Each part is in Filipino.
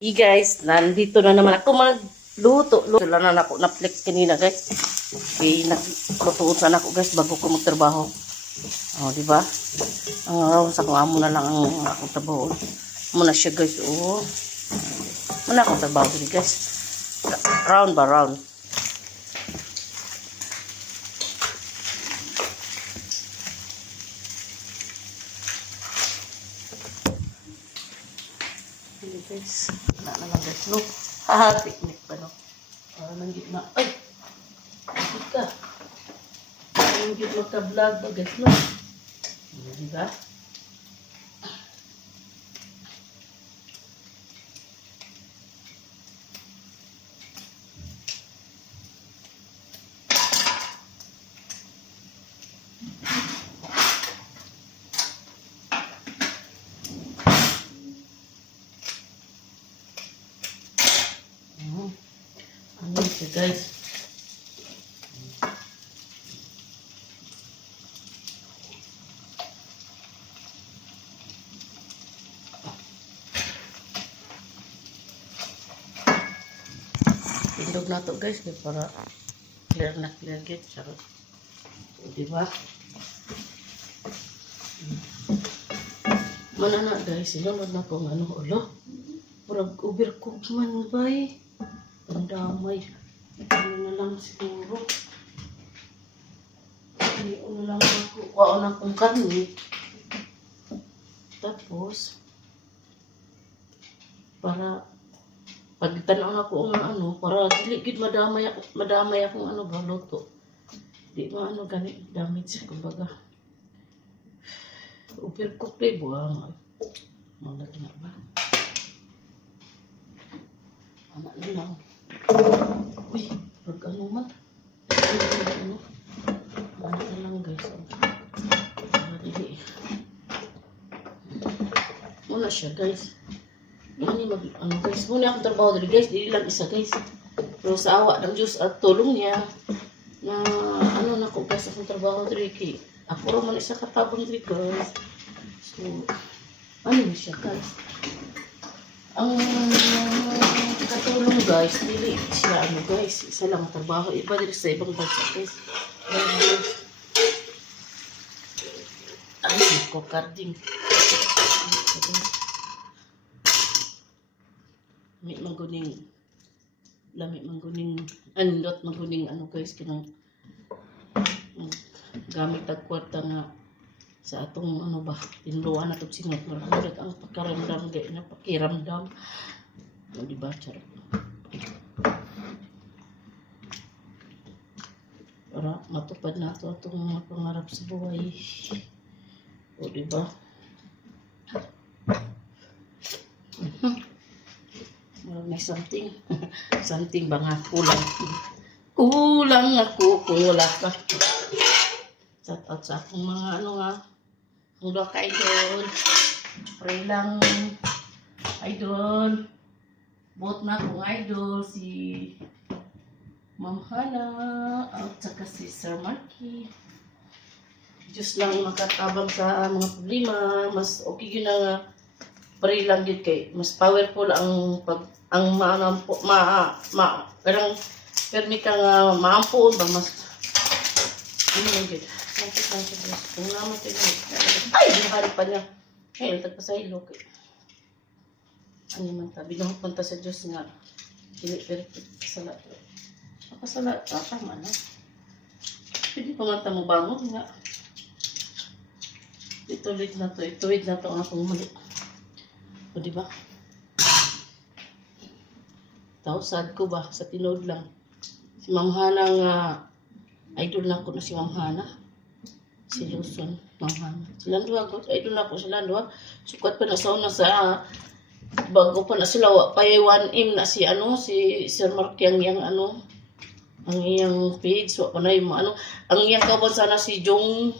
Hey guys, nandito na naman ako magluto. Luto lang na ako na-flex kanina guys. Okay, naglutuon sana ako guys bago ko magtrabaho. Oh, di ba? Ang araw sa kung amo na lang ang akong trabaho. Muna siya guys, oh. Muna akong trabaho din guys. Round ba round? Hindi guys, wala na lang guys, no? Haha, picnic pa, no? Nang gitna, ay! Hindi ka. Nang gitna magka-vlog ba guys, no? Hindi ba? Ano siya guys? Tindog na to guys, para clear na clear guys. Charot. Diba? Mana na guys, ilamod na po ano, ulo. Murag overcook man ba eh. Ang damay. Ano na lang siguro. Ano lang ako. Kuha na akong karne. Tapos, para pagtanaw na ko nga ano, para diligid madamay akong ano ba, luto. Di ba ano ganit damage, kumbaga. Overcook na buwang. Malag na ba? Anak na lang. Uy, pag ano man. Ano na lang guys. Madali. Muna siya guys. Ano guys. Muna akong trabaho dali guys. Dili lang isa guys. Pero sa awa ng Diyos at tulong niya na ano na ko guys akong trabaho dali kay ako raman isa katabang dali guys. So, ano siya guys. Ang katulong guys, dili siya ano guys, isa lang ang trabaho, iba din sa ibang bansa guys. Ay, ko carding. Lami mangguning andot mangguning ano guys kinang gamit ang kwarta nga sa atong ano ba, tinuluan na itong singot. Marahulad ang pakaramdam, gaya na pakiramdam. O diba, charot. Para matupad na ito itong mga pangarap sa buhay. O diba? May something. Something ba nga, kulang. Kulang ako kung wala ka. Shout out sa akong mga ano nga. Ang doon ka idol. Pray lang. Idol. Bot na akong idol. Si Ma'am Hana. At saka si Sir Marky. Diyos lang makatabang sa mga problema. Mas okay yun na pray lang yun kay. Mas powerful ang parang permi ka nga maampuon ba mas ano lang yun. Kung naman tayo ay, binahari pa niya. Ay, tagpasahilo. Ano man ta, binahukman ta sa Diyos nga. Hindi, pero kasala. Kasala, tama na. Pwede pa man ta mo bangon nga. Ituwid na to ang akong mali. O diba? Tausad ko ba, sa tinod lang. Si Ma'am Hana nga, idol na ko na si Ma'am Hana. Si Luzon, Ma'am Hana. Silang duha, idol na ko silang duha. Sukat pa na sa una sa, bago pa na sila, pay 1M na si ano, si Sir Mark yang ano, ang iyang page, so pa na yung ano, ang iyang kawan sana si Jong,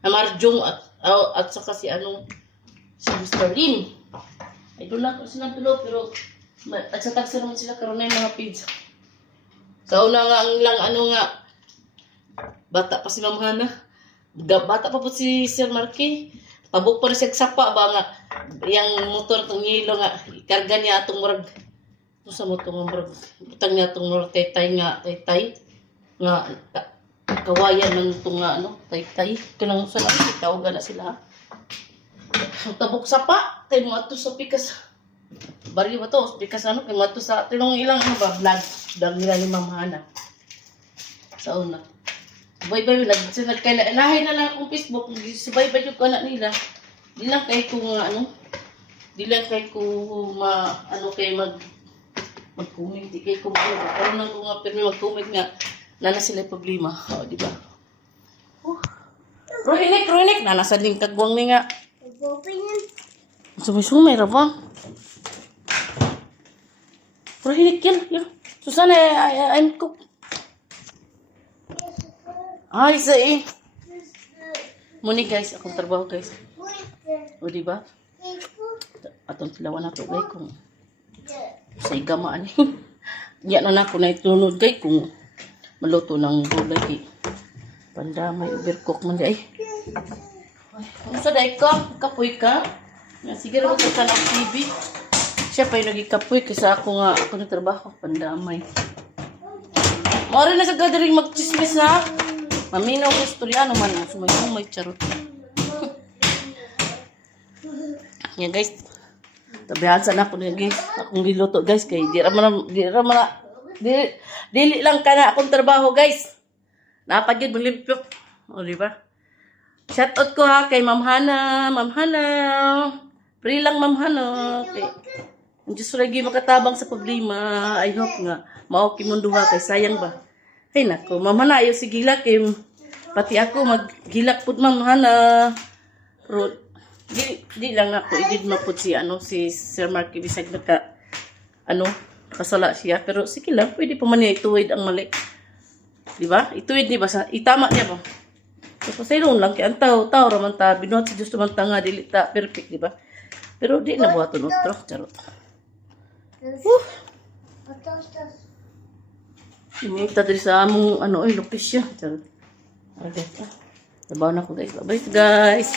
Marjong at saka si ano, si Mr. Lin. Idol na ko silang tulo, pero at sa tagsa naman sila karoon na yung mga page. Sa una nga, ang lang ano nga, bata pa si Ma'am Hana. Bata pa po si Sir Marky. Pabuk pa rin siya sapa ba nga. Yang motor itong yelo nga. Ikarga niya atong murag Kung sa mo itong butang niya itong tay-tay nga kawayan ng itong ano, tay-tay. Kanang sa lang, itawagan na sila. Ang tabok sa pa, kay mo ato sa pikas. Bari ba to? Pikas ano, kay mo ato sa, tinong ilang ano ba, vlog nila ni Ma'am Hana. Sa una. Subay-bay, nagkailahin na lang akong Facebook, subay-bay yung kanak nila. Di lang kay kung ano, di lang kay kung mag-comment, di kay kung ano, pero nang kung mag-comment nga, nana sila problema, o di ba? Rohinik, nasa din kagwang ni nga. Sumay-sumay ra ba? Rohinik yan. Susana, I'm cook. Ay, sa Muni guys, akong trabaho guys. O diba? Atong tilawan na to guys kung sa igamaan. Yan na ako na itunod guys kung maluto ng gulay kay pandamay overcook man di ay. Ano sa day ko? Kapoy ka? Sige rin ko sa TV. Siya pa yung nagikapoy kasi ako nagtrabaho pandamay. Mara na sa gathering magchismis na. Maminaw ko istoryano man. Sumay charot. Yan guys. Tabihan sana ako niya guys. Akong giluto guys. Kay dili lang ka na akong trabaho guys. Napagid mo limpyo. O diba? Shoutout ko ha kay Ma'am Hana. Ma'am Hana. Free lang Ma'am Hana. Okay. Ang Diyos lagi makatabang sa problema. I hope nga. Maoki mong duha kay sayang ba? Ay nako, Ma'am Hana, ayaw si gilak eh. Pati ako maggilak po Ma'am Hana. Pero, di lang ako, i-did mapod si Sir Marky Bisag kasala siya. Pero sige lang, pwede pa man niya ituwid ang mali. Diba? Ituwid, diba? Itama niya ba? So, sayron lang, kaya ang tao raman ta, binuhat si Diyos naman ta nga, dili ta, perfect, diba? Pero di na buhaton otro, charot. Inita diri sa among lupis siya. Charot. Okay. Trabaho na ko guys. Bye guys.